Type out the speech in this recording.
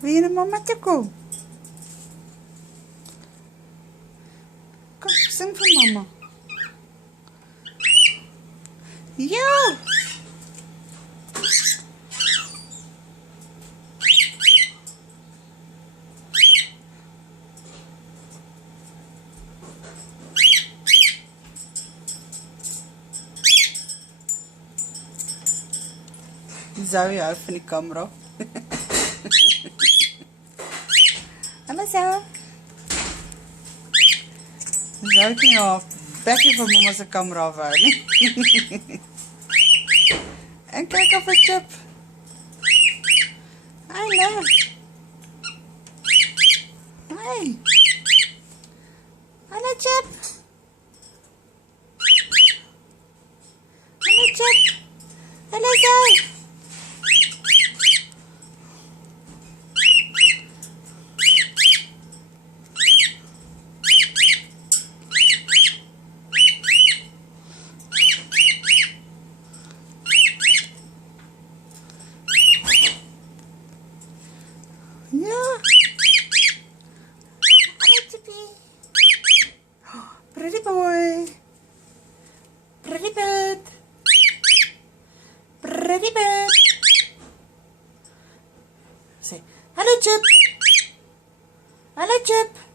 Wil je naar mama toe kom? Kom, sing vir mama. Ja! Zoe hou van die camera. Hallo Zoe. Zoe kan jou bekkie van mama se camera afhou, nie? En kyk of 'n chip. Hallo. Hey. Hallo chip. Hallo chip. Hallo Zoe. Ja. Hallo Chippy. Pretty boy. Pretty bird. Pretty bird. Say, hello Chip. Hello Chip.